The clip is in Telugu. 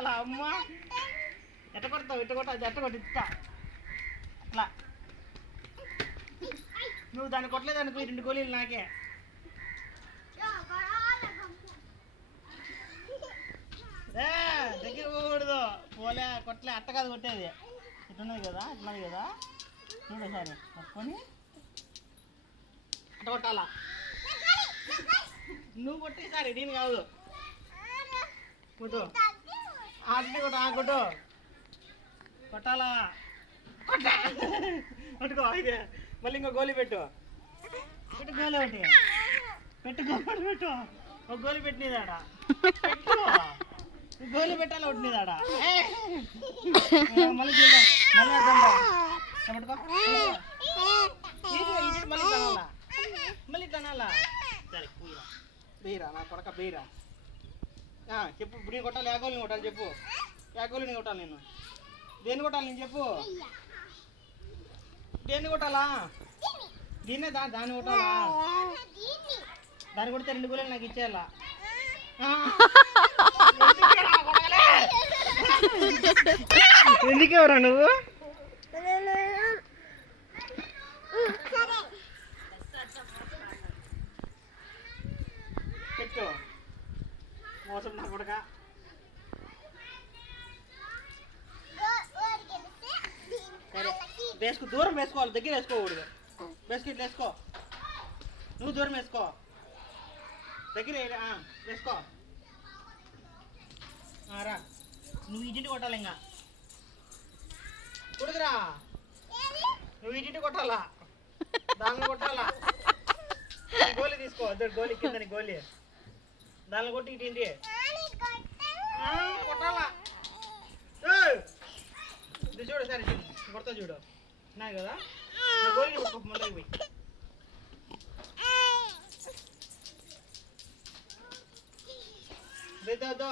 కొట్టాలా అమ్మ ఎట్ట కొడతావు ఇట్ట కొట్టాలి ఎట్ట కొట్టి ఇస్తా అట్లా నువ్వు దాన్ని కొట్టలేదు అనుకో 2 గోళీలు నాకే దగ్గర పోకూడదు పోలే కొట్టలే అట్ట కాదు కొట్టేది ఇట్లున్నది కదా ఇట్లున్నది కదా చూడు సారి పట్టుకొని అట్ట కొట్టాలా నువ్వు కొట్టి సారి నేను కాదు కొట్టు అట్టే కొట్టు కొట్టాలా పట్టుకో అయితే మళ్ళీ ఇంకో గోళీ పెట్టు గోళీ ఒకటి పెట్టు ఒక గోళీ పెట్టినదాడా పెట్టు గోళీ పెట్టాలి ఒకటినదాడా మళ్ళీ చూద్దాం మళ్ళీ పట్టుకో మళ్ళీ తనాలా మళ్ళీ తనాలా సరే బీరా నా కొడక బీరా చెప్పు ఇప్పుడు నేను కొట్టాలి యాగోలిని కొట్టాలి చెప్పు యాగోలిని కొట్టాలి నేను దేన్ని కొట్టాలి నేను చెప్పు దేన్ని కొట్టాలా దీన్నే దాన్ని కొట్టాలా దాన్ని కొడితే 2 గోళీలు నాకు ఇచ్చేయాలా ఎందుకెవరా నువ్వు పెట్టు మోసం నా కొడక వేసుకో దూరం వేసుకోవాలి దగ్గర వేసుకోకూడదు వేసుకో ఇట్లా వేసుకో నువ్వు దూరం వేసుకో దగ్గర వేసుకో రా నువ్వు ఇంటింటి కొట్టాలి ఇంకా కొడుకురా నువ్వు ఇంటింటి కొట్టాలా దాన్ని కొట్టాలా గోళీ తీసుకో గోళీ కిందని గోళీ దాన్ని కొట్టి ఇంటింటి కొట్టాలా ఇది చూడు సరే కొడతా చూడు నా కదా గోళీ కొట్టుకో మళ్ళీ పోయి దో